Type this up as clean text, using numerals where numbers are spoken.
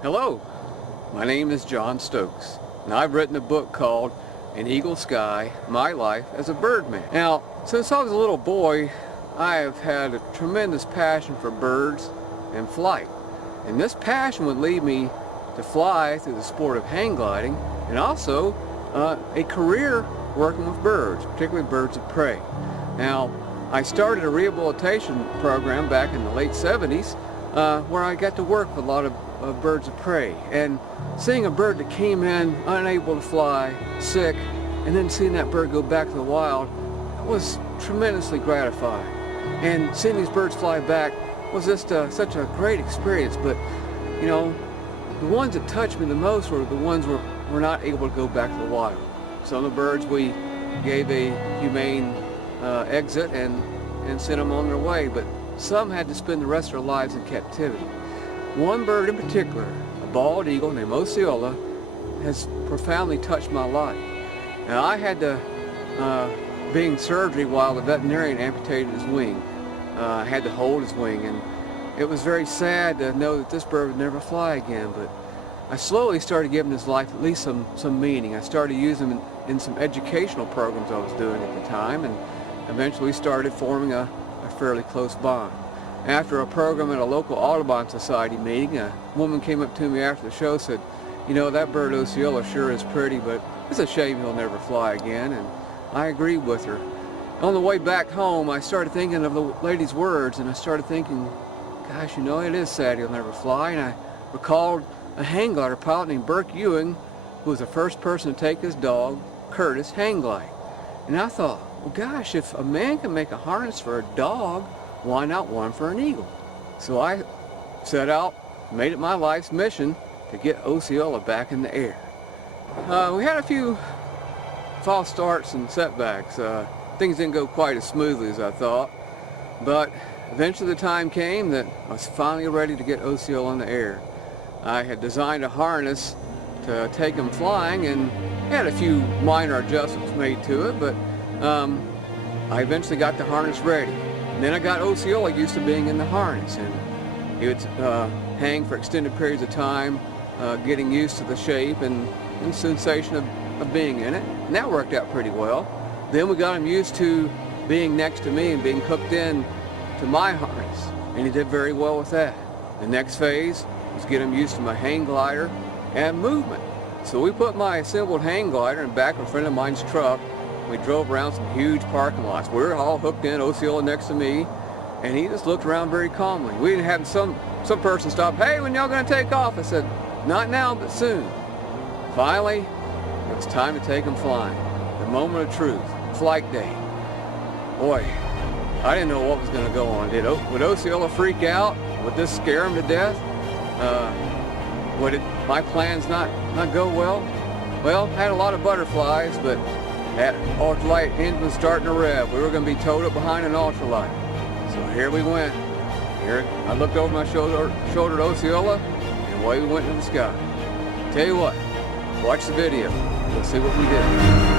Hello, my name is John Stokes, and I've written a book called An Eagle Sky, My Life as a Birdman. Now, since I was a little boy, I have had a tremendous passion for birds and flight. And this passion would lead me to fly through the sport of hang gliding, and also a career working with birds, particularly birds of prey. Now, I started a rehabilitation program back in the late 70s where I got to work with a lot of birds of prey, and seeing a bird that came in unable to fly, sick, and then seeing that bird go back to the wild was tremendously gratifying. And seeing these birds fly back was just such a great experience. But you know, the ones that touched me the most were the ones who were not able to go back to the wild. Some of the birds we gave a humane exit and sent them on their way, but some had to spend the rest of their lives in captivity. One bird in particular, a bald eagle named Osceola, has profoundly touched my life. Now, I had to be in surgery while the veterinarian amputated his wing. I had to hold his wing, and it was very sad to know that this bird would never fly again, but I slowly started giving his life at least some meaning. I started using him in some educational programs I was doing at the time, and eventually started forming a fairly close bond. After a program at a local Audubon Society meeting, a woman came up to me after the show and said, "You know, that bird Osceola sure is pretty, but it's a shame he'll never fly again." And I agreed with her. On the way back home, I started thinking of the lady's words, and I started thinking, gosh, you know, it is sad he'll never fly. And I recalled a hang glider pilot named Burke Ewing, who was the first person to take his dog, Curtis, hang glide. And I thought, well, gosh, if a man can make a harness for a dog, why not one for an eagle? So I set out, made it my life's mission to get Osceola back in the air. We had a few false starts and setbacks. Things didn't go quite as smoothly as I thought, but eventually the time came that I was finally ready to get Osceola in the air. I had designed a harness to take him flying and had a few minor adjustments made to it, but I eventually got the harness ready. And then I got Osceola used to being in the harness, and he would hang for extended periods of time, getting used to the shape and sensation of being in it, and that worked out pretty well. Then we got him used to being next to me and being hooked in to my harness, and he did very well with that. The next phase was get him used to my hang glider and movement. So we put my assembled hang glider in the back of a friend of mine's truck. We drove around some huge parking lots. We were all hooked in, Osceola next to me, and he just looked around very calmly. We didn't have some person stop, "Hey, when y'all gonna take off?" I said, "Not now, but soon." Finally, it was time to take him flying. The moment of truth, flight day. Boy, I didn't know what was gonna go on. Would Osceola freak out? Would this scare him to death? Would my plans not go well? Well, I had a lot of butterflies, but that ultralight engine was starting to rev. We were going to be towed up behind an ultralight. So here we went. Here, I looked over my shoulder at Osceola, and away we went into the sky. Tell you what, watch the video. Let's see what we did.